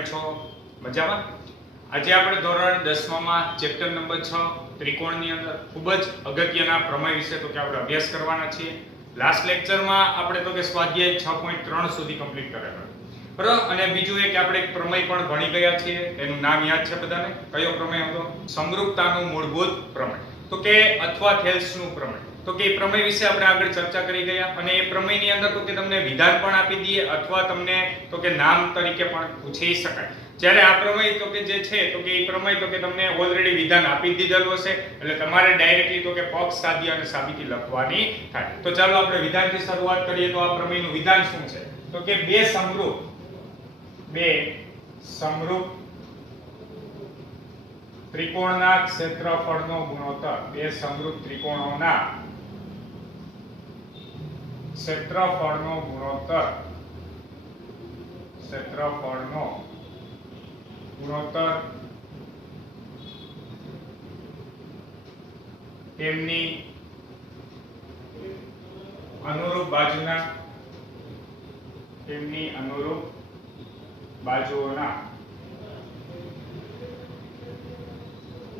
કેમ છો? મજામાં? આજે આપણે ધોરણ 10 માં ચેપ્ટર નંબર 6 ત્રિકોણની અંદર ખૂબ જ અગત્યના પ્રમેય વિશે તો કે આપણે અભ્યાસ કરવાના છીએ. લાસ્ટ લેક્ચરમાં આપણે તો કે સ્વાધ્યાય 6.3 સુધી કમ્પ્લીટ કરેલો. બરાબર. અને બીજું એક આપણે એક પ્રમેય પણ ભણી ગયા છીએ. એનું નામ યાદ છે બધાને? કયો પ્રમેય હતો? સમરૂપતાનું મૂળભૂત પ્રમેય. તો કે અથવા થેલ્સનું પ્રમેય. તો કે એ પ્રમેય વિશે આપણે આગળ ચર્ચા કરી ગયા અને એ પ્રમેયની અંદર તો કે તમને વિધાન પણ આપી દઈએ અથવા તમને તો કે નામ તરીકે પણ પૂછી શકાય. જ્યારે આ પ્રમેય તો કે જે છે તો કે એ પ્રમેય તો કે તમને ઓલરેડી વિધાન આપી દીધેલું હશે એટલે તમારે ડાયરેક્ટલી તો કે પક્ષ સાધ્ય અને સાબિતી લખવાની થાય. તો ચાલો આપણે વિધાનથી શરૂઆત કરીએ. તો આ પ્રમેયનું વિધાન શું છે? તો કે બે સમરૂપ ત્રિકોણના ક્ષેત્રફળનો ગુણોત્તર, બે સમરૂપ ત્રિકોણોના ક્ષેત્રફળનો ગુણોત્તર તેમની અનુરૂપ બાજુઓના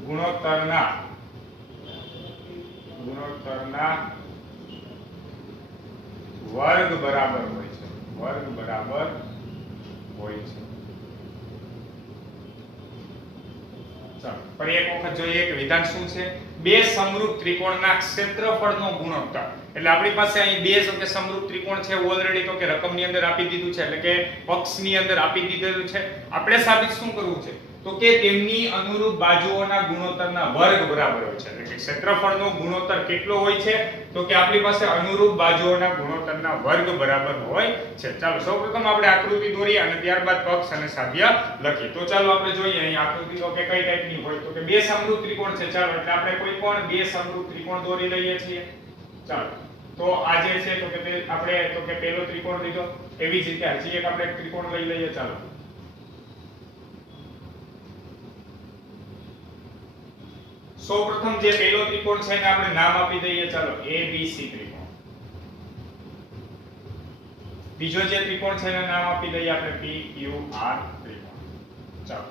ગુણોત્તરના વર્ગ બરાબર હોય છે. ચાલો ફરી એક વખત જોઈએ કે વિધાન શું છે. બે સમરૂપ ત્રિકોણના ક્ષેત્રફળનો ગુણોત્તર. એટલે આપણી પાસે અહીં બે તો કે સમરૂપ ત્રિકોણ છે ઓલરેડી તો કે રકમની અંદર આપી દીધું છે એટલે કે પક્ષની અંદર આપી દીધેલું છે. આપણે સાબિત શું કરવું છે? તો કે તેમની અનુરૂપ બાજુઓના ગુણોત્તરના વર્ગ બરાબર હોય છે. એટલે કે ક્ષેત્રફળનો ગુણોત્તર કેટલો હોય છે? તો કે આપણી પાસે અનુરૂપ બાજુઓના ગુણોત્તરના વર્ગ બરાબર હોય છે. ચાલો સૌપ્રથમ આપણે આકૃતિ દોરીએ અને ત્યારબાદ પક્ષ અને સાધ્ય લખીએ. તો ચાલો આપણે જોઈએ અહીં આકૃતિ તો કે કઈ ટાઈપની હોય. તો કે બે સમરૂપ ત્રિકોણ છે. ચાલો એટલે આપણે કોઈ પણ બે સમરૂપ ત્રિકોણ દોરી લઈએ છીએ. ચાલો તો આ જે છે તો કે આપણે તો કે પહેલો ત્રિકોણ લીધો. એવી જ રીતે હજી એક આપણે ત્રિકોણ લઈ લઈએ. ચાલો સૌપ્રથમ જે પહેલો ત્રિકોણ છે એને આપણે નામ આપી દઈએ. ચાલો ABC ત્રિકોણ. બીજો જે ત્રિકોણ છે એને નામ આપી દઈએ આપણે PQR ત્રિકોણ. ચાલો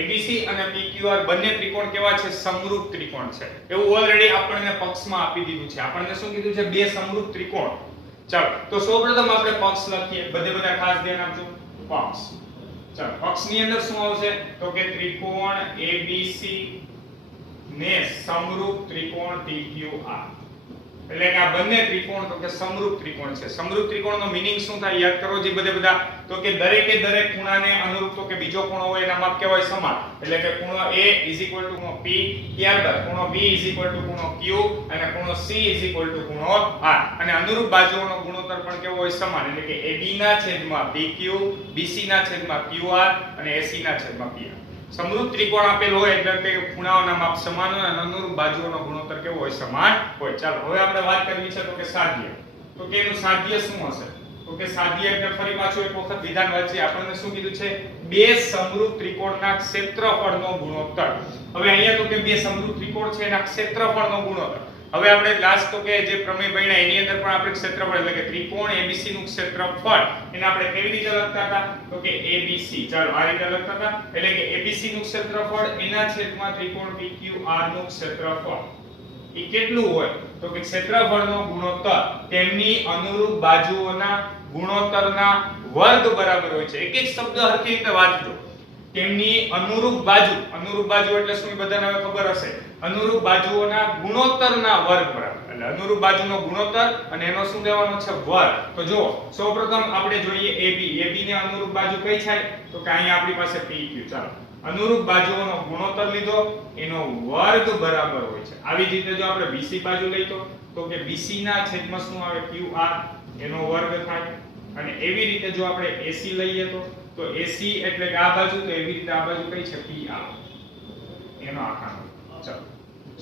ABC અને PQR બંને ત્રિકોણ કેવા છે? સમરૂપ ત્રિકોણ છે. એવું ઓલરેડી આપણને પક્ષમાં આપી દીધું છે. આપણને શું કીધું છે? બે સમરૂપ ત્રિકોણ. ચાલો તો સૌપ્રથમ આપણે પક્ષ લખીએ. બધા ખાસ ધ્યાન આપજો. પક્ષ. ચાલો પક્ષની અંદર શું આવશે? તો કે ત્રિકોણ ABC ને સમરૂપ ત્રિકોણ PQR. એટલે કે આ બંને ત્રિકોણ તો કે સમરૂપ ત્રિકોણ છે. સમરૂપ ત્રિકોણનો મીનિંગ શું થાય? યાદ કરો જે બધા તો કે દરેકે દરેક ખૂણાને અનુરૂપ તો કે બીજો ખૂણો હોય એના માપ કેવા હોય? સમાન. એટલે કે ખૂણો A ખૂણો P, ત્યારબાદ ખૂણો B ખૂણો Q અને ખૂણો C ખૂણો R. અને અનુરૂપ બાજુઓનો ગુણોત્તર પણ કેવો હોય? સમાન. એટલે કે AB ના છેદમાં PQ, BC ના છેદમાં QR અને AC ના છેદમાં PR. સમરૂપ ત્રિકોણ આપેલ હોય એટલે કે ખૂણાઓના માપ સમાન હોય અને અનુરૂપ બાજુઓનો ગુણોત્તર કેવો હોય? સમાન હોય. ચાલો હવે આપણે વાત કરવી છે તો કે સાધ્ય. તો કે એનું સાધ્ય શું હશે? તો કે સાધ્ય એટલે ફરી પાછું એક વખત વિધાન વાંચીએ. આપણને શું કીધું છે? બે સમરૂપ ત્રિકોણના ક્ષેત્રફળનો ગુણોત્તર. હવે અહીંયા તો કે બે સમરૂપ ત્રિકોણ છે એના ક્ષેત્રફળનો ગુણોત્તર. હવે આપણે લાસ્ટ તો કે જે પ્રમેય ભણ્યા એની અંદર પણ આપણે ક્ષેત્રફળ એટલે કે ત્રિકોણ ABC નું ક્ષેત્રફળ એને આપણે કેવી રીતે લખતા હતા? તો કે ABC. ચાલો આ રીતે લખતા હતા. એટલે કે ABC નું ક્ષેત્રફળ એના છેદમાં ત્રિકોણ PQR નું ક્ષેત્રફળ. એ કેટલું હોય? તો કે ક્ષેત્રફળનો ગુણોત્તર તેમની અનુરૂપ બાજુઓના ગુણોત્તરના વર્ગ બરાબર હોય છે. એક એક શબ્દ હરખી રીતે વાંચજો. તેમની અનુરૂપ બાજુ એટલે શું? બધાને હવે ખબર હશે. અનુરૂપ બાજુઓના ગુણોત્તરના વર્ગ બરાબર. એટલે અનુરૂપ બાજુનો ગુણોત્તર અને એનો શું લેવાનો છે? વર્ગ. તો જો સૌપ્રથમ આપણે જોઈએ AB ને અનુરૂપ બાજુ કઈ છે? તો કે અહીંયા આપણી પાસે PQ. ચાલો અનુરૂપ બાજુઓનો ગુણોત્તર લીધો એનો વર્ગ બરાબર હોય છે. આવી જ રીતે જો આપણે BC બાજુ લઈએ તો કે BC ના છેદમાં શું આવે? QR એનો વર્ગ થાય. અને એવી રીતે જો આપણે AC લઈએ તો AC એટલે કે આ બાજુ, તો એવી રીતે આ બાજુ કઈ છે? PR એનો આખાનો. ચાલો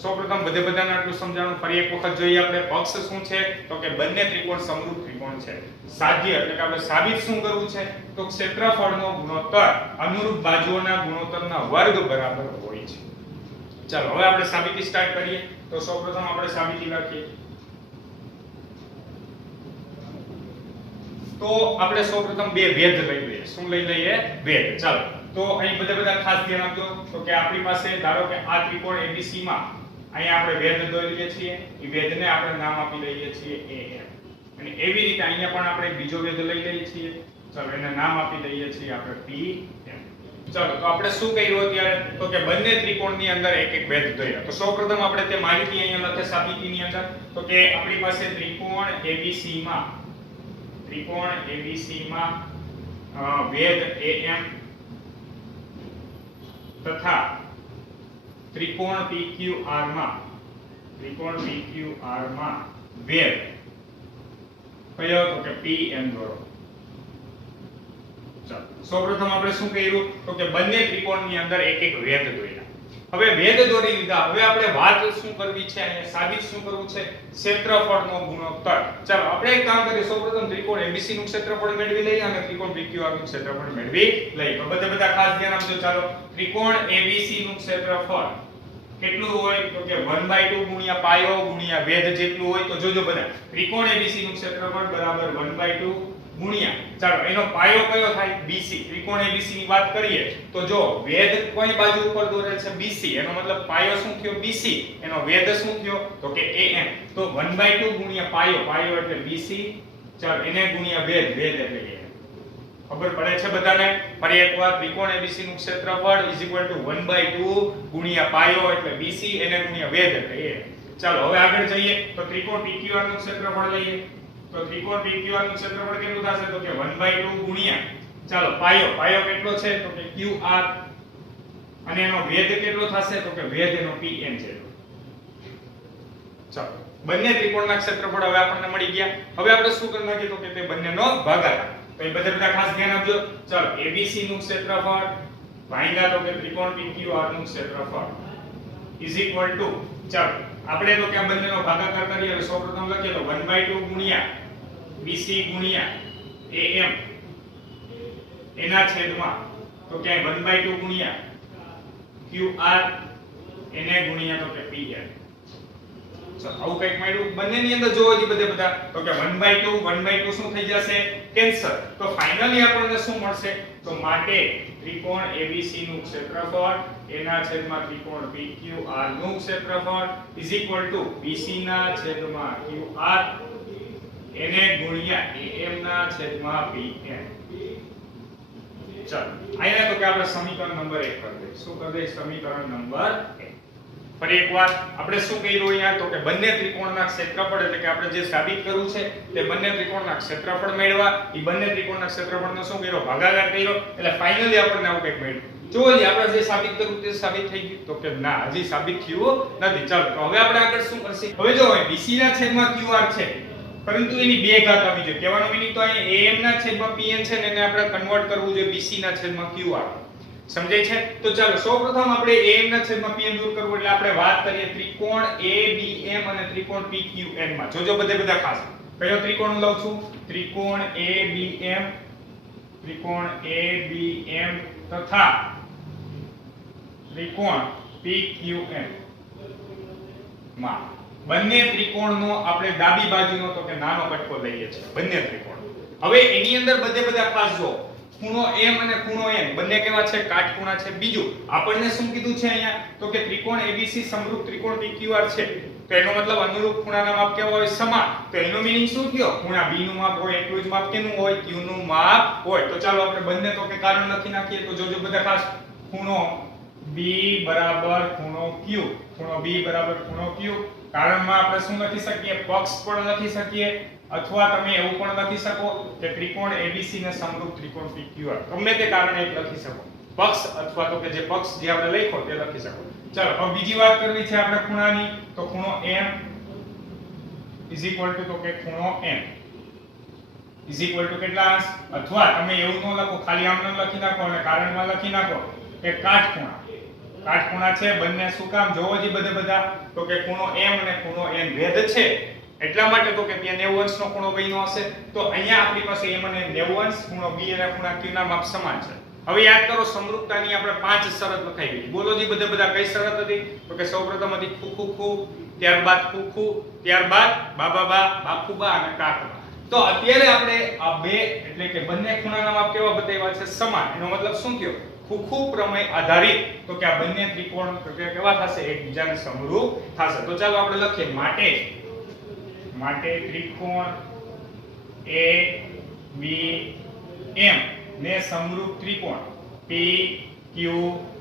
સૌપ્રથમ બધાને આટલું સમજાણું. ફરી એક વખત જોઈએ આપણે પક્ષ શું છે? તો કે બંને ત્રિકોણ સમરૂપ ત્રિકોણ છે. સાધ્ય એટલે કે આપણે સાબિત શું કરવું છે? તો ક્ષેત્રફળનો ગુણોત્તર અનુરૂપ બાજુઓના ગુણોત્તરના વર્ગ બરાબર હોય છે. ચાલો હવે આપણે સાબિતી સ્ટાર્ટ કરીએ. તો સૌપ્રથમ આપણે સાબિતી લખીએ. તો આપણે સૌપ્રથમ બે ભેદ લઈ લઈએ. શું લઈ લઈએ? ભેદ. ચાલો તો તો અહીં બધા ખાસ ધ્યાન આપજો તો કે આપણી પાસે ધારો કે આ ત્રિકોણ ABC માં અહીંયા આપણે વેધ દોરી લઈએ છીએ એ વેધને આપણે નામ આપી દઈએ છીએ AM અને એવી રીતે અહીંયા પણ આપણે બીજો વેધ લઈ લઈએ છીએ ચલો એને નામ આપી દઈએ છીએ આપણે PM ચલો તો આપણે શું કર્યું અત્યારે તો કે બંને ત્રિકોણની અંદર એક એક વેધ દોર્યા તો સૌપ્રથમ આપણે તે માહિતી અહીંયા લખે સાબિતીની અંદર તો કે આપણી પાસે ત્રિકોણ ABC માં વેધ AM તથા ત્રિકોણ PQR માં વેધ કયો તો કે PM દોરો ચાલો સૌપ્રથમ આપણે શું કર્યું તો કે બંને ત્રિકોણની અંદર એક એક વેધ દોર્યા હવે વેધ દોરી લીધા હવે આપણે વાત શું કરવી છે અહીંયા સાબિત શું કરવું છે ક્ષેત્રફળનો ગુણોત્તર ચાલો આપણે એક કામ કરીએ સૌપ્રથમ ત્રિકોણ ABC નું ક્ષેત્રફળ મેળવી લઈએ અને ત્રિકોણ PQR નું ક્ષેત્રફળ મેળવી લઈએ તો બધા ખાસ ધ્યાન આપજો ચાલો ત્રિકોણ ABC નું ક્ષેત્રફળ કેટલું હોય તો કે 1/2 ગુણ્યા પાયો ગુણ્યા વેધ જેટલું હોય તો જોજો બધા ત્રિકોણ ABC નું ક્ષેત્રફળ બરાબર 1/2 ગુણ્યા ચાલો એનો પાયો કયો થાય BC ત્રિકોણ ABC ની વાત કરીએ તો જો વેધ કોઈ બાજુ ઉપર દોરેલ છે BC એનો મતલબ પાયો શું થયો BC એનો વેધ શું થયો તો કે AM તો 1/2 ગુણ્યા પાયો એટલે BC ચાલો એને ગુણ્યા વેધ એટલે AM ખબર પડે છે બધાને ફરી એકવાર ત્રિકોણ ABC નું ક્ષેત્રફળ 1/2 ગુણ્યા પાયો એટલે BC એને ગુણ્યા વેધ એટલે AM ચાલો હવે આગળ જઈએ તો ત્રિકોણ PQR નું ક્ષેત્રફળ લઈએ તો ત્રિકોણ PQR નું ક્ષેત્રફળ કેટલું થશે તો કે 1/2 ગુણ્યા ચાલો પાયો કેટલો છે તો કે QR અને એનો વેધ કેટલો થશે તો કે વેધ એનો PM છે ચાલો બંને ત્રિકોણના ક્ષેત્રફળ હવે આપણને મળી ગયા હવે આપણે શું કરી નાખીએ તો કે તે બંનેનો ભાગાકાર તો એ બધા ખાસ ધ્યાન આપજો ચાલો ABC નું ક્ષેત્રફળ ભાગ્યા તો કે ત્રિકોણ PQR નું ક્ષેત્રફળ ચાલો આપણે તો કે આ બંનેનો ભાગાકાર કરીએ એટલે સૌપ્રથમ લખીએ તો 1/2 ગુણ્યા BC ગુણ્યા AM એના છેદમાં તો કે 1/2 ગુણ્યા QR એને ગુણ્યા તો કે PM ચાલો આવું કંઈક મળ્યું બંનેની અંદર જોવો જી બધા તો કે 1/2 શું થઈ જશે કેન્સલ તો ફાઇનલી આપણને શું મળશે તો માટે ત્રિકોણ ABC નું ક્ષેત્રફળ એના છેદમાં ત્રિકોણ PQR નું ક્ષેત્રફળ BC ના છેદમાં QR એને ગુણ્યા AM ના છેદમાં PM ચાલો અહીંયા તો કે આપણે સમીકરણ નંબર 1 કરી દઈએ શું કરી દઈએ સમીકરણ નંબર 1 ફરી એકવાર આપણે શું કર્યું અહીંયા તો કે બંને ત્રિકોણના ક્ષેત્રફળ એટલે કે આપણે જે સાબિત કરવું છે તે બંને ત્રિકોણના ક્ષેત્રફળ મેળવવા એ બંને ત્રિકોણના ક્ષેત્રફળનો શું કર્યો ભાગાકાર કર્યો એટલે ફાઇનલી આપણને આવું કંઈક મળ્યું જો આપણે જે સાબિત કરવું તે સાબિત થઈ ગયું તો કે ના હજી સાબિત થયું નથી ચાલો તો હવે આપણે આગળ શું કરશું હવે જો BC ના છેદમાં QR છે પરંતુ એની બે ઘાત આવી જોઈએ કહેવાનો મીનિંગ તો અહીં AM ના છેદમાં PN છે ને એને આપણે કન્વર્ટ કરવું જોઈએ BC ના છેદમાં QR સમજાય છે તો ચાલો સૌપ્રથમ આપણે AM ના છેદમાં PN દૂર કરવું એટલે આપણે વાત કરીએ ત્રિકોણ ABM અને ત્રિકોણ PQN માં જોજો બધા ખાસ કયો ત્રિકોણ લઉં છું ત્રિકોણ ABM તથા ત્રિકોણ PQN માં બંને ત્રિકોણનો આપણે ડાબી બાજુનો તો કે નાનો કટકો લઈએ છીએ બંને ત્રિકોણ હવે એની અંદર બધા ખાસ જો ખૂણો M અને ખૂણો N બંને કેવા છે કાટખૂણા છે બીજું આપણને શું કીધું છે અહીંયા તો કે ત્રિકોણ ABC સમરૂપ ત્રિકોણ PQR છે તો એનો મતલબ અનુરૂપ ખૂણાના માપ કેવા હોય સમાન તો એનો મીનિંગ શું થયો ખૂણા B નું માપ હોય એટલું જ માપ કેનું હોય Q નું માપ હોય તો ચાલો આપણે બંને તો કે કારણ લખી નાખીએ તો જોજો બધા ખાસ ખૂણો B બરાબર ખૂણો Q કારણમાં આપણે શું લખી શકીએ પક્ષ પણ લખી શકીએ અથવા તમે એવું પણ લખી શકો કે ત્રિકોણ ABC ને સમરૂપ ત્રિકોણ PQR ગમે તે કારણે એક લખી શકો પક્ષ અથવા તો કે જે પક્ષ જે આપણે લખ્યો તે લખી શકો ચાલો હવે બીજી વાત કરવી છે આપણે ખૂણાની તો ખૂણો M તો કે ખૂણો M કેટલા અંશ અથવા તમે એવું ન લખો ખાલી આમ લખી નાખો અને કારણમાં લખી નાખો કે કાટખૂણા છે બંને શું કામ જોવો જી બધા તો કે ખૂણો M અને ખૂણો N ભેદ છે એટલા માટે તો કે ત્યાં 90 અંશનો ખૂણો બન્યો હશે તો અહીંયા આપણી પાસે M અને 90 અંશ ખૂણો B અને ખૂણા Q ના માપ સમાન છે હવે યાદ કરો સમરૂપતાની આપણે 5 શરત લખાઈ ગઈ બોલો જી બધા કઈ શરત હતી તો કે સૌપ્રથમ હતી ખુ ત્યારબાદ ખુ ત્યારબાદ બા બાફુબા અને કાકબા તો અત્યારે આપણે આ બે એટલે કે બંને ખૂણાના માપ કેવા બતાવ્યા છે સમાન એનો મતલબ શું થયો ફુખુ પ્રમેય આધારિત તો કે આ બંને ત્રિકોણ તો કે કેવા થશે એકબીજાને સમરૂપ થશે તો ચાલો આપણે લખીએ માટે ત્રિકોણ A B M ને સમરૂપ ત્રિકોણ P Q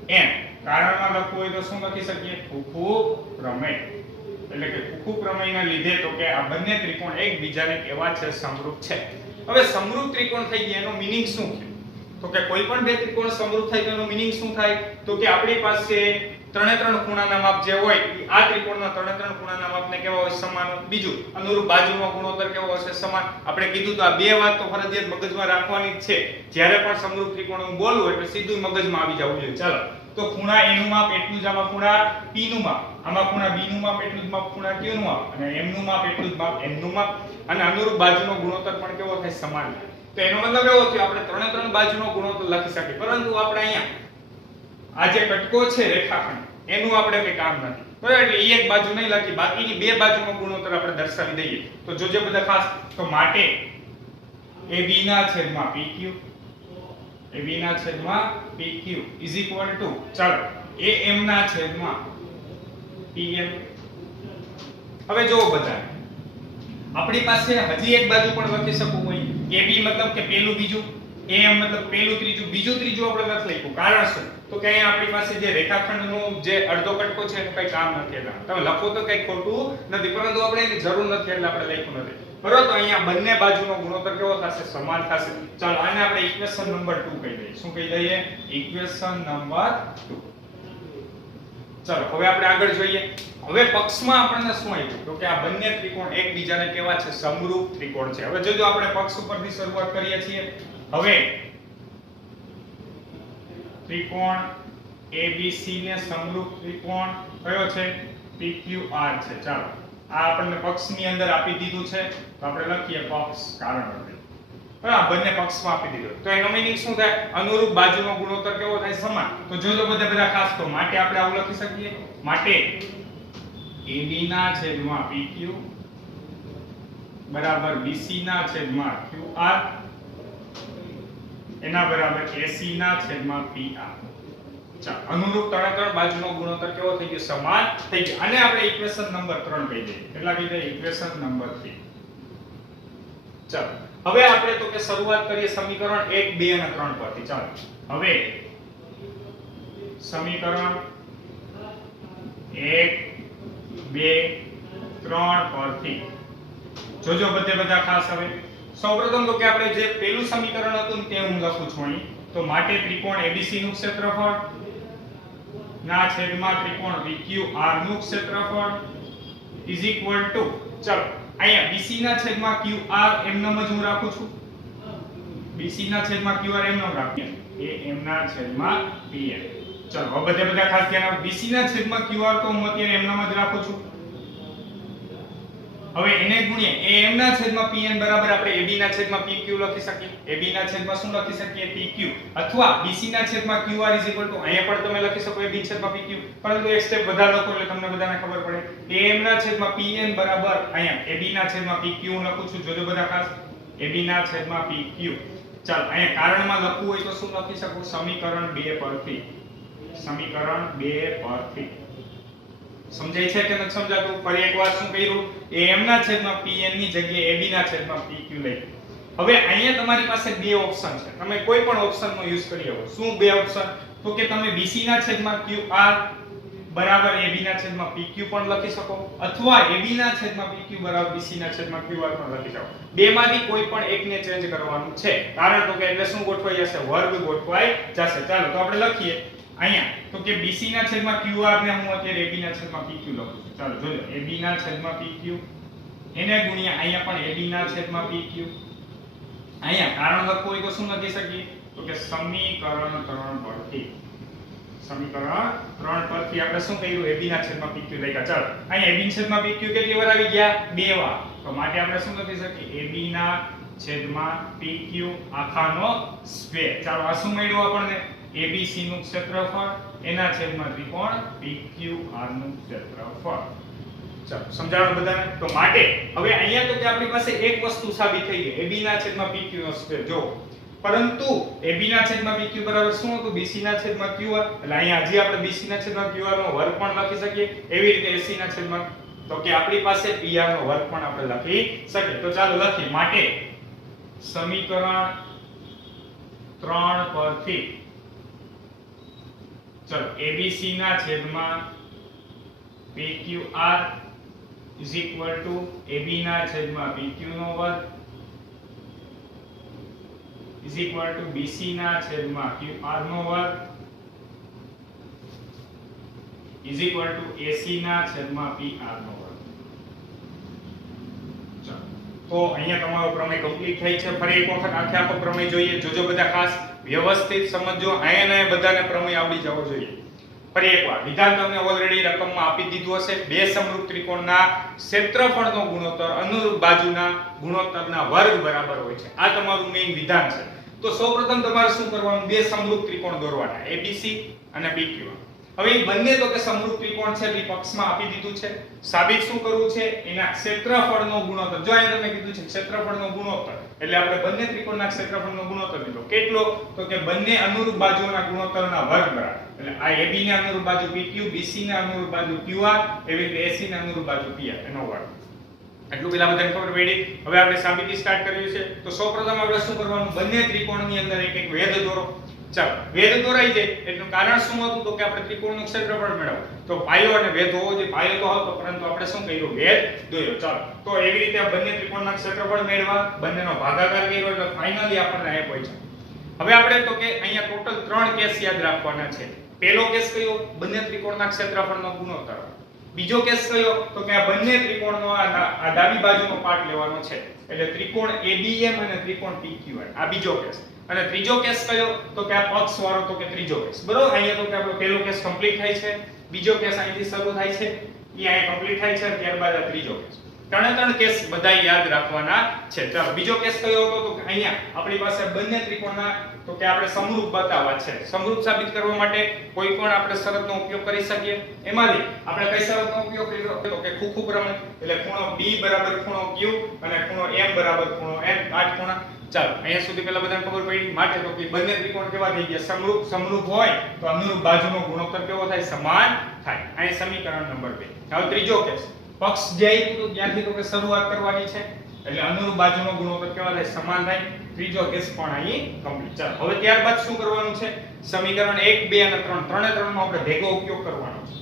N કારણમાં લખવું હોય તો શું લખી શકીએ ફુખુ પ્રમેય એટલે કે ફુખુ પ્રમેયના લીધે તો કે આ બંને ત્રિકોણ એકબીજાને કેવા છે સમરૂપ છે હવે સમરૂપ ત્રિકોણ થઈ ગયા એનો મીનિંગ શું છે તો કે કોઈ પણ બે ત્રિકોણ સમરૂપ થાય તો એનો મીનિંગ શું થાય તો કે આપણી પાસે ત્રણે ત્રણ ખૂણાના માપ જે હોય આ ત્રિકોણના ત્રણે ત્રણ ખૂણાના માપને કેવા હોય સમાન બીજું અનુરૂપ બાજુનો ગુણોત્તર કેવો હશે સમાન આપણે કીધું તો આ બે વાત તો ફરજિયાત મગજમાં રાખવાની જ છે જ્યારે પણ સમરૂપ ત્રિકોણ હું બોલું એટલે સીધું મગજમાં આવી જવું જોઈએ ચાલો તો ખૂણા A નું માપ એટલું જ આમાં ખૂણા P નું માપ આમાં ખૂણા B નું માપ એટલું જ માપ ખૂણા Q નું માપ અને M નું માપ એટલું જ માપ N નું માપ અને અનુરૂપ બાજુનો ગુણોત્તર પણ કેવો થાય સમાન તો એનો મતલબ એવો થયો આપણે ત્રણે ત્રણ બાજુનો ગુણોત્તર લખી શકીએ પરંતુ આપણે અહીંયા આ જે કટકો છે રેખાખંડ એનું આપણે કઈ કામ નથી બરાબર એટલે એક બાજુ નહીં લખી બાકીની બે બાજુનો ગુણોત્તર આપણે દર્શાવી દઈએ તો જોજો બધા ખાસ તો માટે AB ના છેદમાં PQ AB ના છેદમાં PQ ઇઝ ઇક્વલ ટુ ચાલો AM ના છેદમાં PM હવે જો બધા આપણી પાસે હજી એક બાજુ પણ લખી શકું હોય AB મતલબ કે પેલું બીજું AM મતલબ પેલું ત્રીજું બીજું ત્રીજું આપણે નથી લખ્યું કારણ શું તો કે અહીંયા આપણી પાસે જે રેખાખંડનો જે અડધો કટકો છે એનું કઈ કામ નથી એટલે તમે લખો તો કઈ ખોટું નથી પરંતુ આપણે એની જરૂર નથી એટલે આપણે લખ્યું નથી બરોબર તો અહીંયા બંને બાજુનો ગુણોત્તર કેવો થશે સમાન થશે ચાલો આને આપણે ઇક્વેશન નંબર 2 કહી દઈએ શું કહી દઈએ ઇક્વેશન નંબર 2 ચાલો હવે આપણે આગળ જોઈએ હવે પક્ષમાં આપણને શું આવ્યું તો કે આ બંને ત્રિકોણ એકબીજાને કેવા છે સમરૂપ ત્રિકોણ છે હવે જોજો આપણે પક્ષ ઉપરથી શરૂઆત કરીએ છીએ હવે ત્રિકોણ ABC ને સમરૂપ ત્રિકોણ કયો છે PQR છે ચાલો આ આપણને પક્ષની અંદર આપી દીધું છે તો આપણે લખીએ પક્ષ કારણ બરાબર બંને પક્ષમાં આપી દીધું તો એનો મીનિંગ શું થાય અનુરૂપ બાજુનો ગુણોત્તર કેવો થાય સમાન તો જોજો બધા ખાસ તો માટે આપણે આવું લખી શકીએ માટે AB ના છેદમાં PQ બરાબર BC ના છેદમાં QR એના બરાબર AC ના છેદમાં PR ચાલો અનુરૂપ ત્રણે ત્રણ બાજુનો ગુણોત્તર કેવો થઈ ગયો સમાન થઈ ગયો અને આપણે ઇક્વેશન નંબર 3 કહી દઈએ કેટલા કહી દઈએ ઇક્વેશન નંબર 3 ચાલો હવે આપણે તો કે શરૂઆત કરીએ સમીકરણ 1 2 અને 3 પરથી ચાલો હવે સમીકરણ 1 2 3 પરથી જોજો બધા ખાસ હવે સૌપ્રથમ તો કે આપણે જે પહેલું સમીકરણ હતું તે હું લખું છું અહીં તો માટે ત્રિકોણ ABC નું ક્ષેત્રફળ ના છેદમાં ત્રિકોણ PQR નું ક્ષેત્રફળ ઇઝ ઇક્વલ ટુ ચાલો અહીંયા BC ના છેદમાં QR એમ નામ જ હું રાખું છું BC ના છેદમાં QR એમ નામ રાખીએ AM ના છેદમાં PM ચાલો હવે બધા ખાસ ધ્યાન આપો BC ના છેદમાં QR તો હું અત્યારે એમ નામ જ રાખું છું હવે એને ગુણ્યા AM ના છેદમાં PN બરાબર આપણે AB ના છેદમાં PQ લખી શકીએ AB ના છેદમાં શું લખી શકીએ PQ અથવા BC ના છેદમાં QR અહીંયા પણ તમે લખી શકો AB છેદમાં PQ પરંતુ એક સ્ટેપ વધારે લખો એટલે તમને બધાને ખબર પડે AM ના છેદમાં PN બરાબર અહીંયા AB ના છેદમાં PQ હું લખું છું જોજો બધા ખાસ AB ના છેદમાં PQ ચાલ અહીંયા કારણમાં લખવું હોય તો શું લખી શકું સમીકરણ 2 પરથી સમજાય છે કે નથી સમજાતું ફરી એકવાર શું કર્યું AM ના છેદમાં PN ની જગ્યાએ AB ના છેદમાં PQ લઈ હવે અહીંયા તમારી પાસે બે ઓપ્શન છે તમે કોઈ પણ ઓપ્શનનો યુઝ કરી શકો શું બે ઓપ્શન તો કે તમે BC ના છેદમાં QR બરાબર AB ના છેદમાં PQ પણ લખી શકો અથવા AB ના છેદમાં PQ બરાબર BC ના છેદમાં QR પણ લખી શકો બેમાંથી કોઈ પણ એકને ચેન્જ કરવાનું છે કારણ તો કે એટલે શું ગોઠવાઈ જશે વર્ગ ગોઠવાઈ જશે ચાલો તો આપણે લખીએ અહીંયા તો કે BC ના છેદમાં QR ને હું અત્યારે AB ના છેદમાં PQ લખું છું ચાલો જોજો AB ના છેદમાં PQ એને ગુણ્યા અહીંયા પણ AB ના છેદમાં PQ અહીંયા કારણ લખવું હોય તો શું લખી શકીએ તો કે સમીકરણ 3 પરથી આપણે શું કર્યું AB ના છેદમાં PQ લખ્યા ચાલો અહીંયા AB ના છેદમાં PQ કેટલી વાર આવી ગયા બે વાર તો માટે આપણે શું લખી શકીએ AB ના છેદમાં PQ આખાનો સ્ક્વેર ચાલો આ શું મળ્યું આપણને ABC નું ક્ષેત્રફળ એના છેદમાં ત્રિકોણ PQR નું ક્ષેત્રફળ ચાલો સમજાણું બધાને તો માટે હવે અહીંયા તો કે આપણી પાસે એક વસ્તુ સાબિત થઈ ગઈ AB ના છેદમાં PQ નો સ્ક્વેર જો પરંતુ AB ના છેદમાં PQ બરાબર શું હતું BC ના છેદમાં QR એટલે અહીંયા હજી આપણે BC ના છેદમાં QR નો વર્ગ પણ લખી શકીએ એવી રીતે AC ના છેદમાં તો કે આપણી પાસે PR નો વર્ગ પણ આપણે લખી શકીએ તો ચાલો લખીએ માટે સમીકરણ 3 પરથી ચલો ABC ના છેદમાં PQR is equal to AB ના છેદમાં PQ નો વર્ગ is equal to BC ના છેદમાં QR નો વર્ગ is equal to AC ના છેદમાં PR નો વર્ગ તો અહીંયા તમારો પ્રમેય કમ્પ્લીટ થઈ છે ફરી એક વખત આખો પ્રમેય જોઈએ જોજો બધા ખાસ વ્યવસ્થિત સમજો અહીંયા બધાને પ્રમેય આવડી જવો જોઈએ ફરી એકવાર વિધાન તમને ઓલરેડી રકમમાં આપી દીધું હશે બે સમરૂપ ત્રિકોણના ક્ષેત્રફળનો ગુણોત્તર અનુરૂપ બાજુના ગુણોત્તરના વર્ગ બરાબર હોય છે આ તમારું મેઈન વિધાન છે તો સૌપ્રથમ તમારે શું કરવાનું બે સમરૂપ ત્રિકોણ દોરવાના ABC અને PQ હવે એ બંને તો કે સમરૂપ ત્રિકોણ છે એ પક્ષમાં આપી દીધું છે સાબિત શું કરવું છે એના ક્ષેત્રફળનો ગુણોત્તર જો અહીંયા તમને કીધું છે ક્ષેત્રફળનો ગુણોત્તર એટલે આપણે બંને ત્રિકોણના ક્ષેત્રફળનો ગુણોત્તર લીધો કેટલો તો કે બંને અનુરૂપ બાજુઓના ગુણોત્તરના વર્ગ બરાબર એટલે આ AB ને અનુરૂપ બાજુ PQ BC ને અનુરૂપ બાજુ QR એવી રીતે AC ને અનુરૂપ બાજુ PR એનો વર્ગ એટલું પેલા બધાને ખબર પડી હવે આપણે સાબિતી સ્ટાર્ટ કર્યું છે તો સૌપ્રથમ આપણે શું કરવાનું બંને ત્રિકોણની અંદર એક એક વેધ દોરો ચાલો વેધ દોરાઈ જાય એનું કારણ શું હતું તો કે આપણે ત્રિકોણનું ક્ષેત્રફળ મેળવવું તો પાયો અને વેધ હોવો જોઈએ પાયો તો હતો પરંતુ આપણે શું કર્યું વેધ દોર્યો ચાલો તો એવી રીતે બંને ત્રિકોણના ક્ષેત્રફળ મેળવવા બંનેનો ભાગાકાર કર્યો એટલે ફાઇનલી આપણને આ પહોંચ્યા હવે આપણે તો કે અહીંયા ટોટલ 3 કેસ યાદ રાખવાના છે પહેલો કેસ કયો બંને ત્રિકોણના ક્ષેત્રફળનો ગુણોત્તર બીજો કેસ કયો તો કે આ બંને ત્રિકોણનો આ ડાબી બાજુનો પાર્ટ લેવાનો છે એટલે ત્રિકોણ ABM અને ત્રિકોણ PQR આ બીજો કેસ અને ત્રીજો કેસ કયો તો કે આ પક્ષ વાળો તો કે ત્રીજો કેસ બરોબર અહીંયા તો કે આપણો પહેલો કેસ કમ્પ્લીટ થાય છે બીજો કેસ અહીંથી શરૂ થાય છે એ અહીંયા કમ્પ્લીટ થાય છે ત્યારબાદ આ ત્રીજો કેસ ત્રણ કેસ બધા યાદ રાખવાના છે ચાલો બીજો કેસ કયો હતો તો કે અહીંયા આપણી પાસે બંને ત્રિકોણના તો કે આપણે સમરૂપ બતાવવા છે સમરૂપ સાબિત કરવા માટે કોઈ પણ આપણે શરતનો ઉપયોગ કરી શકીએ એમાંથી આપણે કઈ શરતનો ઉપયોગ કર્યો તો કે ખૂખું પ્રમેય એટલે ખૂણો B બરાબર ખૂણો Q અને ખૂણો M બરાબર ખૂણો N આઠ ખૂણા ચાલો અહીંયા સુધી પહેલા બધાને ખબર પડી માટે તો કે બંને ત્રિકોણ કેવા થઈ ગયા સમરૂપ હોય તો અનુરૂપ બાજુનો ગુણોત્તર કેવો થાય સમાન થાય અહીં સમીકરણ નંબર 2 હવે ત્રીજો કેસ પક્ષ જાય તો ત્યાંથી તો કે શરૂઆત કરવાની છે એટલે અનુરૂપ બાજુનો ગુણોત્તર કેવા થાય સમાન થાય ત્રીજો કેસ પણ અહીં કમ્પ્લીટ ચાલો હવે ત્યારબાદ શું કરવાનું છે સમીકરણ 1 2 અને 3 ત્રણે ત્રણનો આપણે ભેગો ઉપયોગ કરવાનો છે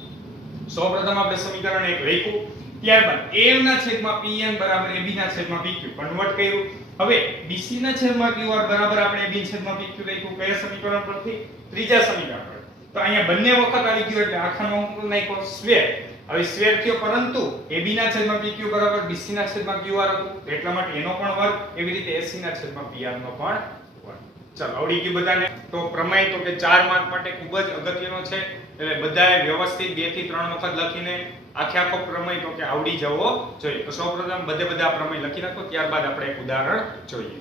સૌપ્રથમ આપણે સમીકરણ 1 લખ્યું ત્યારબાદ AM ના છેદમાં PN બરાબર AB ના છેદમાં PQ કન્વર્ટ કર્યું હવે BC ના છેદમાં QR બરાબર આપણે AB ના છેદમાં PQ લખ્યું કયા સમીકરણ પરથી ત્રીજા સમીકરણ પર તો અહીંયા બંને વખત આવી ગયું એટલે આખાનો અંક નાખ્યો સ્ક્વેર હવે સ્ક્વેર થયો પરંતુ AB ના છેદમાં PQ બરાબર BC ના છેદમાં QR હતું એટલા માટે એનો પણ વર્ગ એવી રીતે AC ના છેદમાં PR નો પણ વર્ગ ચાલો આવડી ગયું બધાને તો પ્રમેય તો કે 4 માર્ક માટે ખૂબ જ અગત્યનો છે એટલે બધાએ વ્યવસ્થિત 2 થી 3 વખત લખીને આખો પ્રમેય તો કે આવડી જવો જોઈએ તો સૌપ્રથમ બધા પ્રમેય લખી નાખો ત્યારબાદ આપણે એક ઉદાહરણ જોઈએ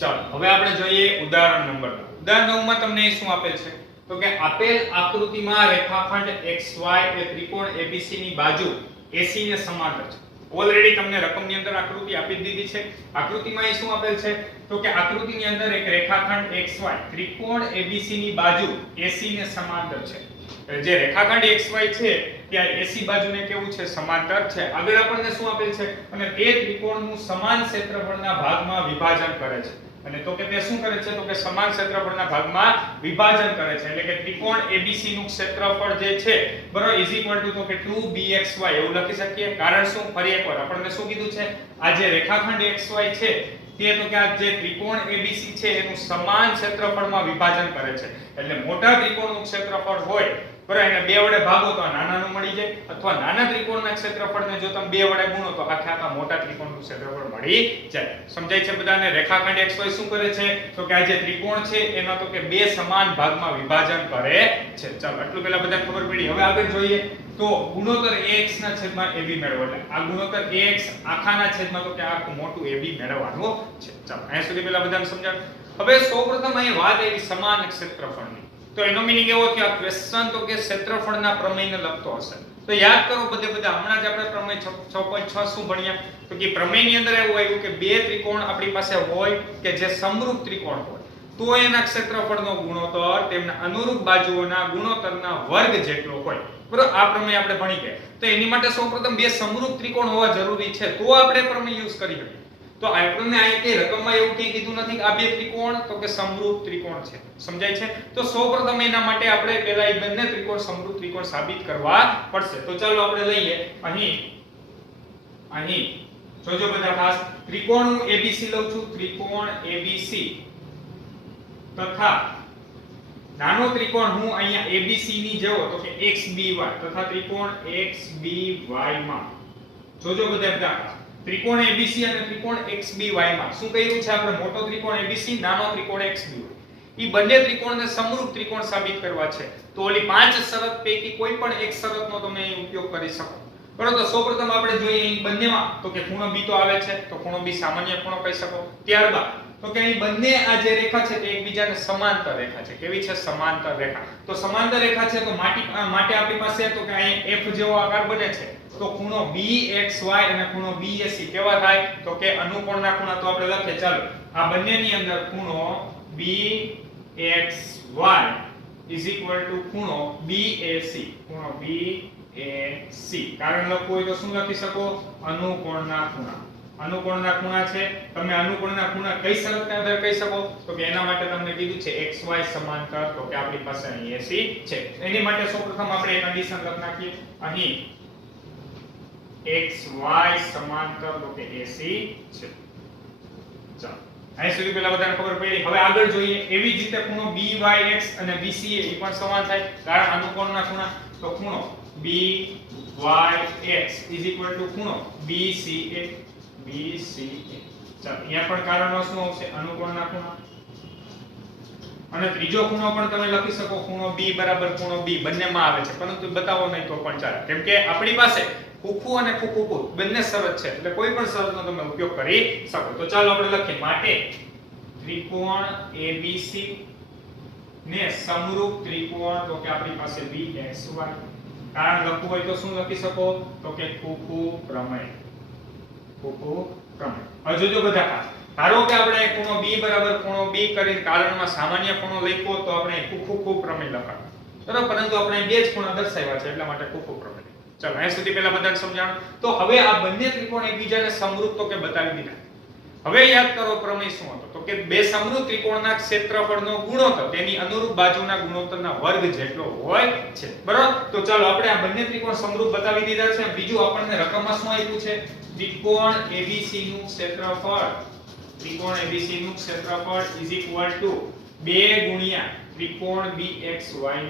ચાલો હવે આપણે જોઈએ ઉદાહરણ નંબર 9 ઉદાહરણ 9 માં તમને શું આપેલ છે તો કે આપેલ આકૃતિમાં રેખાખંડ XY એ ત્રિકોણ ABC ની બાજુ AC ને સમાંતર છે ઓલરેડી તમને રકમની અંદર આકૃતિ આપી દીધી છે આકૃતિમાં શું આપેલ છે તો કે આકૃતિની અંદર એક રેખાખંડ XY ત્રિકોણ ABC ની બાજુ AC ને સમાંતર છે જે રેખાખંડ XY છે ત્યાં AC બાજુને કેવું છે સમાંતર છે આગળ આપણને શું આપેલ છે અને તે ત્રિકોણનું સમાન ક્ષેત્રફળના ભાગમાં વિભાજન કરે છે અને તો કે તે શું કરે છે તો કે સમાન ક્ષેત્રફળના ભાગમાં વિભાજન કરે છે એટલે કે ત્રિકોણ ABC નું ક્ષેત્રફળ જે છે બરાબર ઇઝ ઇક્વલ ટુ તો કે 2BXY એવું લખી શકીએ કારણ શું ફરી એકવાર આપણને શું કીધું છે આ જે રેખાખંડ XY છે તે તો કે આ જે ત્રિકોણ ABC છે એનું સમાન ક્ષેત્રફળમાં વિભાજન કરે છે એટલે મોટા ત્રિકોણનું ક્ષેત્રફળ હોય બરાબર એને બે વડે ભાગો તો નાનાનું મળી જાય અથવા નાના ત્રિકોણના ક્ષેત્રફળને જો તમે બે વડે ગુણો તો આખા મોટા ત્રિકોણનું ક્ષેત્રફળ મળી જાય સમજાય છે બધાને રેખાખંડ XY શું કરે છે તો કે આ જે ત્રિકોણ છે એના તો કે બે સમાન ભાગમાં વિભાજન કરે છે ચાલો આટલું પહેલા બધાને ખબર પડી હવે આગળ જોઈએ તો ગુણોત્તર AX ના છેદમાં AB મેળવો એટલે આ ગુણોત્તર AX આખાના છેદમાં તો કે આખું મોટું AB મેળવવાનું છે ચાલો અહીંયા સુધી પહેલા બધાને સમજાવ હવે સૌપ્રથમ અહીં વાત આવી સમાન ક્ષેત્રફળની તો એનો મીનિંગ એવો કે આ ક્વેશ્ચન તો કે ક્ષેત્રફળના પ્રમેયને લગતો હશે તો યાદ કરો બધા હમણાં જ આપણે પ્રમેય 6.6 શું ભણ્યા તો કે પ્રમેયની અંદર એવું આવ્યું કે બે ત્રિકોણ આપણી પાસે હોય કે જે સમરૂપ ત્રિકોણ હોય તો એના ક્ષેત્રફળનો ગુણોત્તર તેમના અનુરૂપ બાજુઓના ગુણોત્તરના વર્ગ જેટલો હોય બરોબર આ પ્રમેય આપણે ભણી ગયા તો એની માટે સૌપ્રથમ બે સમરૂપ ત્રિકોણ હોવા જરૂરી છે તો આપણે પ્રમેય યુઝ કરી શકીએ તો આપણને આ કે રકમમાં એવું કંઈ કીધું નથી કે આ બે ત્રિકોણ તો કે સમરૂપ ત્રિકોણ છે સમજાય છે તો સૌપ્રથમ એના માટે આપણે પહેલા એ બંને ત્રિકોણ સમરૂપ ત્રિકોણ સાબિત કરવા પડશે તો ચાલો આપણે લઈએ અહીં જોજો બધા ખાસ ત્રિકોણ હું ABC લઉં છું ત્રિકોણ ABC તથા નાનો ત્રિકોણ હું અહીંયા ABC ની જેવો તો કે XBY તથા ત્રિકોણ XBY માં જોજો બધા ત્રિકોણ ABC અને ત્રિકોણ XBY માં શું કર્યું છે આપણે મોટો ત્રિકોણ ABC નાનો ત્રિકોણ XBY ઈ બંને ત્રિકોણને સમરૂપ ત્રિકોણ સાબિત કરવા છે તો ઓલી પાંચ શરત પૈકી કોઈ પણ એક શરતનો તમે ઉપયોગ કરી શકો બરોબર તો સૌપ્રથમ આપણે જોઈએ અહીં બંનેમાં તો કે ખૂણો B તો આવે છે તો ખૂણો B સામાન્ય ખૂણો કહી શકો ત્યારબાદ તો કે અહીં બંને આ જે રેખા છે તે એકબીજાને સમાંતર રેખા છે કેવી છે સમાંતર રેખા તો સમાંતર રેખા છે તો માટે આપણી પાસે તો કે અહીં F જેવો આકાર બને છે તો ખૂણો BXY અને ખૂણો BAC કેવા થાય તો કે અનુકોણના ખૂણા તો આપણે લખીએ ચાલો આ બંનેની અંદર ખૂણો BXY ખૂણો BAC ખૂણો BAC કારણ લખવું હોય તો શું લખી શકો અનુકોણના ખૂણા છે તમે અનુકોણના ખૂણા કઈ શરતના આધારે કહી શકો તો કે એના માટે તમને કીધું છે XY સમાંતર તો કે આપણી પાસે અહીં AC છે એની માટે સૌપ્રથમ આપણે એક કન્ડિશન લખ નાખીએ અહીં XY સમાંતર તો કે AC છે ચાલો અહીં સુધી પહેલા બધાને ખબર પડી હવે આગળ જોઈએ એવી જ રીતે ખૂણો BYX અને BCA એ પણ સમાન થાય કારણ અનુકોણના ખૂણા તો ખૂણો BYX ખૂણો BCA ચાલો અહીંયા પણ કારણો શું આવશે અનુકોણના ખૂણા અને ત્રીજો ખૂણો પણ તમે લખી શકો ખૂણો B બરાબર ખૂણો B બંનેમાં આવે છે પરંતુ બતાવો નહીં તો પણ ચાલે કેમ કે આપણી પાસે ખૂખું અને ખૂખું બંને શરત છે એટલે કોઈ પણ શરતનો તમે ઉપયોગ કરી શકો તો ચાલો આપણે લખીએ માટે ત્રિકોણ ABC ને સમરૂપ ત્રિકોણ તો કે આપણી પાસે BXY કારણ લખવું હોય તો શું લખી શકો તો કે ખૂખું પ્રમેય હવે જોજો બધા ખાસ ધારો કે આપણે ખૂણો B બરાબર ખૂણો B કરીને કારણમાં સામાન્ય ખૂણો લખ્યો તો આપણે ખૂખું પ્રમેય લખાય બરાબર પરંતુ આપણે બે જ ખૂણા દર્શાવ્યા છે એટલા માટે ખૂખું પ્રમેય ચાલો અહીં સુધી પહેલા બધાને સમજાણો તો હવે આ બંને ત્રિકોણ એકબીજાને સમરૂપ તો કે બતાવી દીધા હવે યાદ કરો પ્રમેય શું હતો તો કે બે સમરૂપ ત્રિકોણના ક્ષેત્રફળનો ગુણોત્તર તેની અનુરૂપ બાજુના ગુણોત્તરના વર્ગ જેટલો હોય છે બરાબર તો ચાલો આપણે આ બંને ત્રિકોણ સમરૂપ બતાવી દીધા છે બીજું આપણને રકમમાં શું આપ્યું છે ત્રિકોણ ABC નું ક્ષેત્રફળ બે ગુણ્યા ત્રિકોણ BXY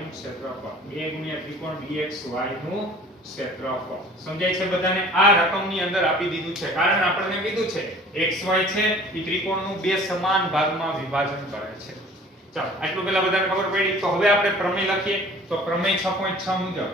નું ક્ષેત્રફળ સમજાય છે બધાને આ રકમની અંદર આપી દીધું છે કારણ આપણને કીધું છે XY છે એ ત્રિકોણનું બે સમાન ભાગમાં વિભાજન કરે છે ચાલો આટલું પહેલા બધાને ખબર પડી તો હવે આપણે પ્રમેય લખીએ તો પ્રમેય 6.6 મુજબ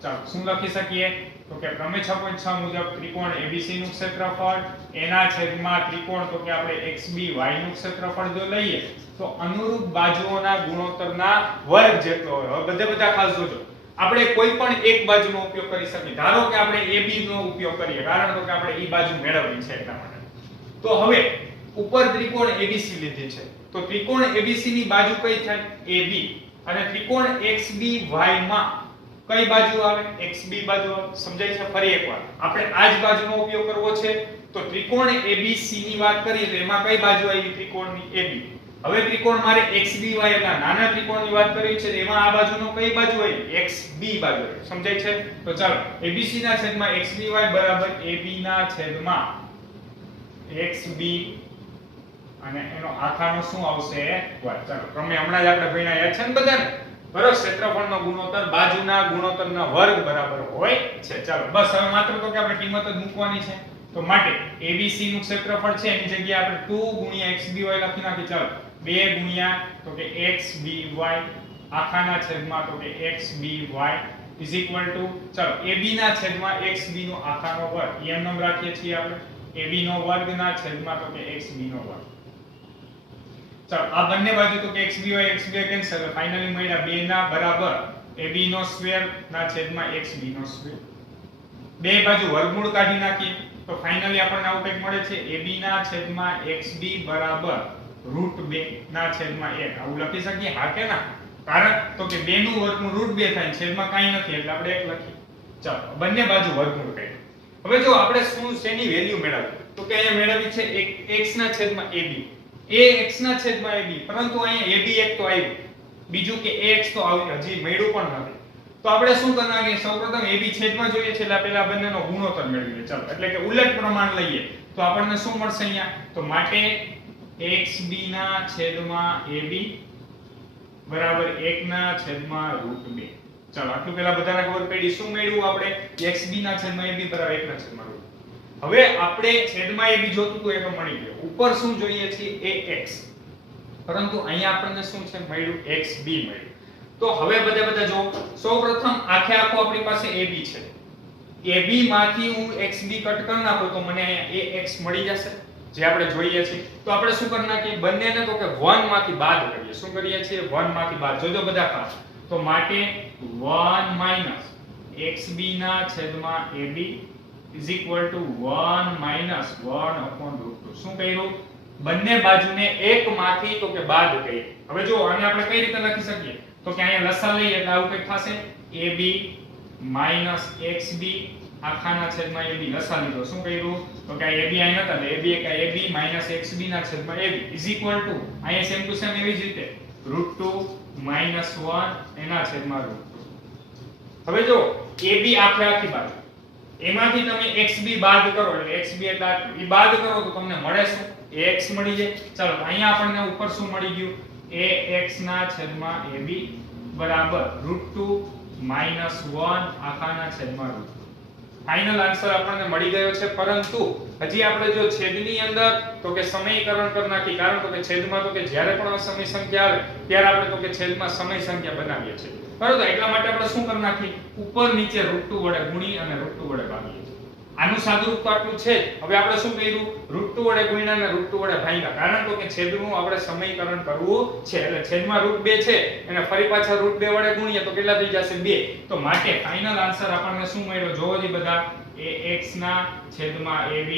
ચાલો શું લખી શકીએ તો કે પ્રમેય 6.6 મુજબ ત્રિકોણ ABC નું ક્ષેત્રફળ એના છેદમાં ત્રિકોણ તો કે આપણે XBY નું ક્ષેત્રફળ જો લઈએ તો અનુરૂપ બાજુઓના ગુણોત્તરના વર્ગ જેટલો હોય હવે બધા ખાસ જોજો આપણે કોઈ પણ એક બાજુનો ઉપયોગ કરી શકીએ ધારો કે આપણે AB નો ઉપયોગ કરીએ કારણ તો કે આપણે ઈ બાજુ મેળવવી છે એટલા માટે તો હવે ઉપર ત્રિકોણ ABC લીધી છે તો ત્રિકોણ ABC ની બાજુ કઈ થાય AB અને ત્રિકોણ XBY માં કઈ બાજુ આવે XB બાજુ આવે સમજાય છે ફરી એકવાર આપણે આ જ બાજુનો ઉપયોગ કરવો છે તો ત્રિકોણ ABC ની વાત કરીએ તો એમાં કઈ બાજુ આવી ત્રિકોણની AB હવે ત્રિકોણ મારે XBY એટલે નાના ત્રિકોણની વાત કરી છે એમાં આ બાજુનો કઈ બાજુ આવી XB બાજુ આવી સમજાય છે તો ચાલો ABC ના છેદમાં XBY બરાબર AB ના છેદમાં XB અને એનો આખાનો શું આવશે y ચાલો પ્રમેય હમણાં જ આપણે ભણ્યા યાદ છે ને બધાને બરાબર ક્ષેત્રફળનો ગુણોત્તર બાજુના ગુણોત્તરના વર્ગ બરાબર હોય છે ચાલો બસ હવે માત્ર તો કે આપણે કિંમત જ મૂકવાની છે તો માટે ABC નું ક્ષેત્રફળ છે એની જગ્યાએ આપણે 2 ગુણ્યા XBY લખી નાખી ચાલો 2 ગુણ્યા તો કે XBY આખાના છેદમાં તો કે XBY ચાલો AB ના છેદમાં XB નો આખાનો વર્ગ એમ નામ રાખીએ છીએ આપણે AB નો વર્ગ ના છેદમાં તો કે XB નો વર્ગ ચાલો આ બંને બાજુ તો કે xb હોય કેન્સલ, એટલે ફાઇનલી મળ્યા 2 ના બરાબર ab નો સ્ક્વેર ના છેદમાં xb નો સ્ક્વેર. બે બાજુ વર્ગમૂળ કાઢી નાખીએ તો ફાઇનલી આપણને આવું કંઈક મળે છે ab ના છેદમાં xb બરાબર √2 ના છેદમાં 1. આવું લખી શકીએ? હા કે ના? કારણ તો કે 2 નું વર્ગમૂળ √2 થાય, છેદમાં કાંઈ નથી એટલે આપણે 1 લખીએ. ચાલો બંને બાજુ વર્ગમૂળ કાઢીએ. હવે જો આપણે શું શેની વેલ્યુ મેળવવી તો કે અહીંયા મેળવવી છે x ના છેદમાં ab. x ના છેદમાં ab, પરંતુ અહીંયા ab એક તો આવ્યું, બીજું કે ax તો આવ્યું હજી મળ્યું પણ નથી. તો આપણે શું કરવાનું કે સૌપ્રથમ ab છેદમાં જોઈએ છે એટલે પહેલા બંનેનો ગુણોત્તર મેળવીએ. ચાલો એટલે કે ઉલટ પ્રમાણ લઈએ તો આપણને શું મળશે અહીંયા? તો માટે xb ના છેદમાં ab બરાબર 1 ના છેદમાં √2. ચાલો આટલું પહેલા બધાને ખબર પડી. શું મેળવ્યું આપણે? xb ના છેદમાં ab બરાબર 1 ના છેદમાં √2. હવે આપણે છેદમાં ab જોતું તો એ તો મળી ગયો. ઉપર શું જોઈએ છે? ax. પરંતુ અહીંયા આપણને શું છે મળ્યું? xb મળ્યું. તો હવે બધા જો સૌપ્રથમ આખે આખો આપણી પાસે ab છે. ab માંથી હું xb કટ કરી નાખું તો મને અહીંયા ax મળી જશે જે આપણે જોઈએ છે. તો આપણે શું કરી નાખીએ? બંનેને તો કે 1 માંથી બાદ કરીએ. શું કરીએ છીએ? 1 માંથી બાદ. જોજો બધા ખાસ. તો માટે 1 xb ના છેદમાં ab is equal to 1 minus 1/√2. શું કર્યું? બંને બાજુને એક માંથી તો કે બાદ કરીએ. હવે જો આને આપણે કઈ રીતે લખી શકીએ? તો કે અહીંયા લસા લઈએ એટલે આવું કંઈક થશે ab minus xb આખાના છેદમાં ab. લસા લીધો. શું કર્યું? તો કે આ ab અહીં નતા એટલે ab એક ab minus xb ના છેદમાં ab is equal to અહીંયા સેમ ટુ સેમ એવી જ રીતે √2 minus 1 એના છેદમાં √2. હવે જો ab આખે આખી બાજુ એમાંથી તમે xb બાદ કરો એટલે xb એટલે એ બાદ કરો તો તમને મળે શું? ax મળી જાય. ચાલો અહીંયા આપણને ઉપર શું મળી ગયું? ax ના છેદમાં ab બરાબર √2 minus 1 આખાના છેદમાં √2. ફાઇનલ આન્સર આપણને મળી ગયો છે. પરંતુ હજી આપણે જો છેદની અંદર તો કે સમીકરણ કરી નાખી. કારણ તો કે છેદમાં તો કે જ્યારે પણ સમય સંખ્યા આવે ત્યારે આપણે તો કે છેદમાં સમય સંખ્યા બનાવીએ છીએ. બરોબર? એટલા માટે આપણે શું કરી નાખી? ઉપર નીચે √2 વડે ગુણી અને √2 વડે ભાગીએ. આનું સાદુરૂપ તો આટલું છે જ. હવે આપણે શું કર્યું? √2 વડે ગુણ્યા અને √2 વડે ભાગ્યા. કારણ તો કે છેદનું આપણે સમીકરણ કરવું છે એટલે છેદમાં √2 છે એને ફરી પાછા √2 વડે ગુણીએ તો કેટલા થઈ જશે? 2. તો માટે ફાઇનલ આન્સર આપણને શું મળ્યો? જોવો જી બધા ax ના છેદમાં ab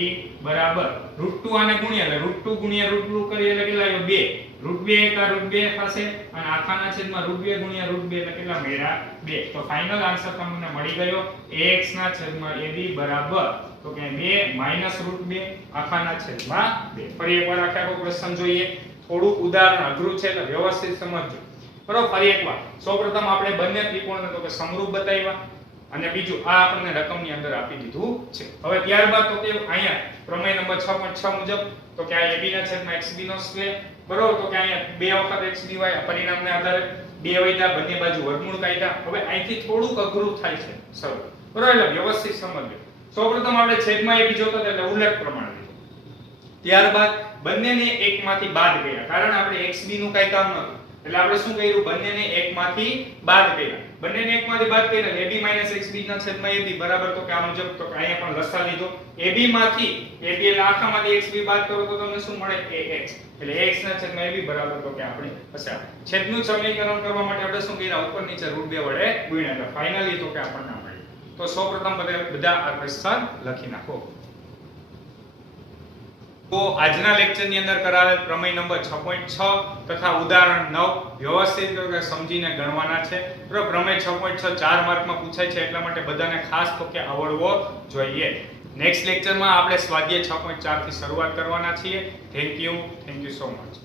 બરાબર √2 આને ગુણ્યા એટલે √2 ગુણ્યા √2 કરીએ એટલે કેટલા આવ્યો? 2. √2 એકા √2 થશે અને આખાના છેદમાં √2 ગુણ્યા √2 એટલે કેટલા મળ્યા? 2. તો ફાઇનલ આન્સર તમને મળી ગયો ax ના છેદમાં ab બરાબર તો કે 2 minus √2 આખાના છેદમાં 2. ફરી એકવાર આખો ક્વેશ્ચન જોઈએ. થોડું ઉદાહરણ અઘરું છે એટલે વ્યવસ્થિત સમજજો. બરોબર? ફરી એકવાર સૌપ્રથમ આપણે બંને ત્રિકોણને તો કે સમરૂપ બતાવ્યા અને બીજું આ આપણને રકમની અંદર આપી દીધું છે. હવે ત્યારબાદ તો કે અહીંયા પ્રમેય નંબર 6.6 મુજબ તો કે આ ab ના છેદમાં xb નો સ્ક્વેર બરોબર. તો કે અહીંયા બે વખત xb હોય પરિણામને આધારે બે વૈધા બંને બાજુ વર્ગમૂળ કાઢ્યા. હવે અહીંથી થોડુંક અઘરું થાય છે સર. બરોબર? એટલે વ્યવસ્થિત સમજજો. સૌપ્રથમ આપણે છેદમાં ab જોતો એટલે ઉલટ પ્રમાણ લીધું. ત્યારબાદ બંનેને એકમાંથી બાદ કર્યા. કારણ આપણે xb નું કાઈ કામ નહોતું એટલે આપણે શું કર્યું? બંનેને એકમાંથી બાદ કર્યા. બંનેને એકમાંથી બાદ કર્યા એટલે ab - xb ના છેદમાં ab બરાબર તો કે આ મુજબ તો કે અહીંયા પણ લસા લીધો. ab માંથી ab એટલે આખામાંથી xb બાદ કરો તો તમને શું મળે? ax. એટલે ax ના છેદમાં ab બરાબર તો કે આપણે અચ્છા છેદનું સમીકરણ કરવા માટે આપણે શું કર્યા? ઉપર નીચે √2 વડે ગુણ્યા એટલે ફાઇનલી તો કે આપણને મળે. તો સૌપ્રથમ બધા આ ક્વેશ્ચન લખી નાખો. તો આજના લેક્ચરની અંદર કરાવેલ પ્રમેય નંબર 6.6 તથા ઉદાહરણ 9 વ્યવસ્થિત રીતે સમજીને ગણવાના છે. પ્રમેય 6.6 4 માર્કમાં પૂછાય છે એટલા માટે બધાને ખાસ તો કે આવડવો જોઈએ. નેક્સ્ટ લેક્ચરમાં આપણે સ્વાધ્યાય 6.4 થી શરૂઆત કરવાના છીએ. Thank you so much.